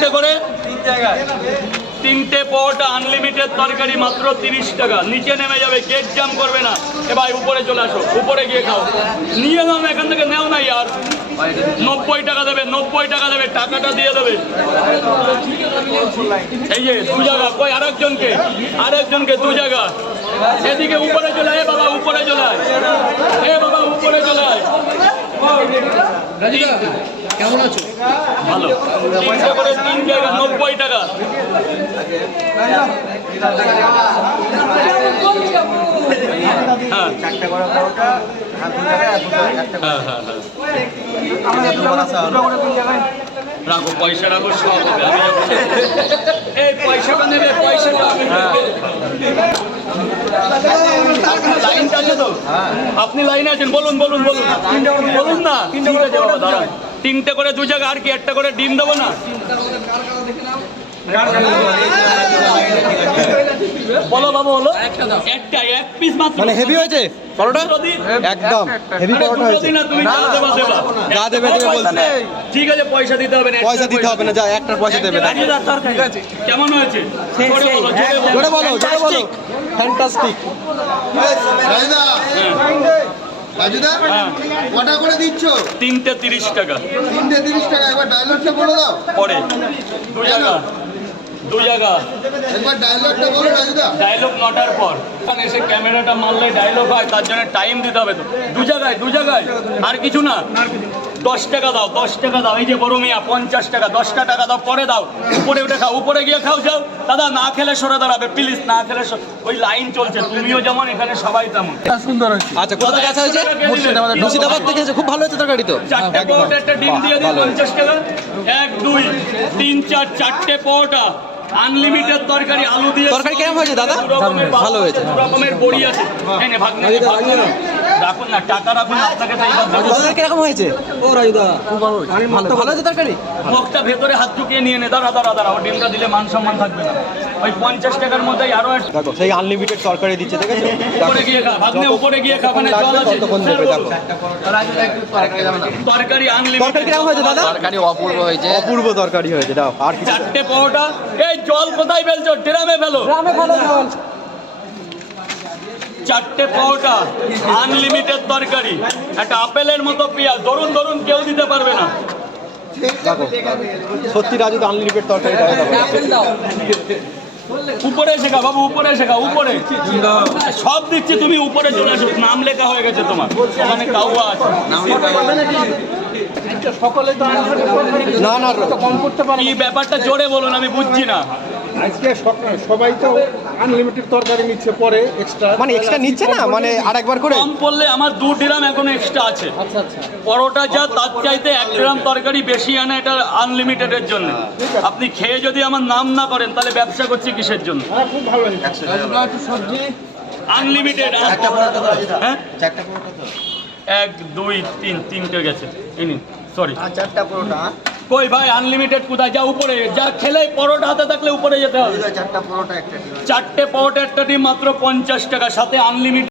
তিনটে করে? তিনটে পরোটা আনলিমিটেড তরকারি মাত্র তিরিশ টাকা। নিচে নেমে যাবে গেট জাম করবে না। এ ভাই উপরে চলে আসো উপরে গিয়ে খাও। নিয়ে নাও না এখান থেকে নেও না ইয়ার। নব্বই টাকা দেবে নব্বই টাকা দেবে টাকাটা দিয়ে দেবে। এই যে দু জায়গা কই আরেকজনকে? আরেকজনকে দু জায়গা। এদিকে উপরে চলে আয় বাবা উপরে চলে আয়। এ বাবা উপরে চলে আয়। কেমন আছো? ভালো। তিনটে করে তিন জায়গা নব্বই টাকা হ্যাঁ। হ্যাঁ হ্যাঁ হ্যাঁ রাখো পয়সা রাখো সব হবে। আমি এই পয়সাটা নেবে পয়সাটা লাইনটা আছে তো? আপনি লাইনে আছেন বলুন বলুন বলুন। বলুন না তিনটে দাঁড়ান। তিনটে করে দু জায়গা আর কি একটা করে ডিম দেবো না? বলো বাবু হলো একটা এক পিস মাত্র। মানে হেভি হয়েছে? পরোটা? একদম। হেভি পরোটা হয়েছে। তুমি যা দেবা দেবা। যা দেবে দেবে বলছে। ঠিক আছে পয়সা দিতে হবে না পয়সা দিতে হবে না যা একটার পয়সা দেবে। কেমন হয়েছে? বলো, জোরে বলো। জোরে বলো। ফ্যান্টাস্টিক হ্যাঁ, কটা করে দিচ্ছ? তিনটে তিরিশ টাকা। তিনটে তিরিশ টাকা একবার ডায়লগটা বলে দাও। পরে। দু জায়গা। দু জায়গা। একবার ডায়লগটা বলো রাজুদা। ডায়লগ নটার পর। এসে ক্যামেরাটা মারলে ডায়লগ হয় তার জন্য টাইম দিতে হবে তো। দু জায়গায় দু জায়গায়। আর কিছু না? দশ টাকা দাও দশ টাকা দাও। এই যে বড় মিয়া পঞ্চাশ টাকা দশটা টাকা দাও পরে দাও। উপরে উঠে খাও উপরে গিয়ে খাও যাও। দাদা না খেলে সরে দাঁড়াবে প্লিজ না খেলে ওই লাইন চলছে তুমিও যেমন এখানে সবাই তেমন। আচ্ছা কোথা থেকে আসা হয়েছে? মুর্শিদাবাদ মুর্শিদাবাদ থেকে খুব ভালো হয়েছে তরকারি তো চারটে একদম। পরোটা একটা ডিম দিয়ে দিন। পঞ্চাশ টাকা। এক দুই তিন চার চারটে পরোটা আনলিমিটেড তরকারি আলু দিয়ে তরকারি কেমন হয়েছে দাদা? ভালো হয়েছে। দু রকমের বড়ি আছে। এই নে, ভাগ নে, ভাগ নে। রাখুন না টাকা রাখুন আপনাকে তো এইবার দেবো। তরকারি কীরকম হয়েছে? ও রাজুদা খুব ভালো ভালো ভালো হয়েছে তরকারি? মুখটা ভেতরে হাত ঢুকিয়ে নিয়ে নে দাঁড়া দাঁড়া দাঁড়া ও ডিমটা দিলে মান সম্মান থাকবে না। ওই পঞ্চাশ টাকার মধ্যেই আরও একটা দেখো সেই আনলিমিটেড তরকারি দিচ্ছে দেখেছ উপরে গিয়ে খা ভাগ্নে উপরে গিয়ে খা জল আছে। ততক্ষণ দেবে দেখো। তরকারি তরকারি আনলিমিটেড কীরকম হয়েছে দাদা? তরকারি অপূর্ব হয়েছে। অপূর্ব তরকারি হয়েছে দাও আর কিছু চারটে পরোটা। এই জল কোথায় ফেলছো? ড্রামে ফেলো। গ্রামে ভালো জল। চারটে পরোটা আনলিমিটেড তরকারি একটা আপেলের মতো পেঁয়াজ ধরুন ধরুন কেউ দিতে পারবে না। সত্যি রাজু তো আনলিমিটেড তরকারি উপরে শেখা বাবু উপরে শেখা উপরে। সব দিচ্ছি তুমি উপরে চলে আসো নাম লেখা হয়ে গেছে তোমার। ওখানে কাউয়া আছে। না না কি ব্যাপারটা জোরে বলুন আমি বুঝছি না। আজকে সবাই তো আনলিমিটেড তরকারি নিচ্ছে পরে এক্সট্রা মানে এক্সট্রা নিচ্ছে না? মানে আর একবার করে? কম পড়লে আমার দু গ্রাম এখন এক্সট্রা আছে। পরোটা যা তার চাইতে এক গ্রাম তরকারি বেশি আনে এটা আনলিমিটেডের জন্য। আপনি খেয়ে যদি আমার নাম না করেন তাহলে ব্যবসা করছি কিসের জন্য? হ্যাঁ খুব ভালো হয়েছে। আনলিমিটেড হ্যাঁ? চারটা পরোটা তো এক দুই তিন তিনটে গেছে। ইনি সরি আর চারটা পরোটা। হ্যাঁ? কই ভাই আনলিমিটেড কোথায়? যা উপরে যা খেলে পরোটা হাতে থাকলে উপরে যেতে হবে। চারটা পরোটা একটা চারটে পরোটা একটা ডিম মাত্র পঞ্চাশ টাকা সাথে আনলিমিটেড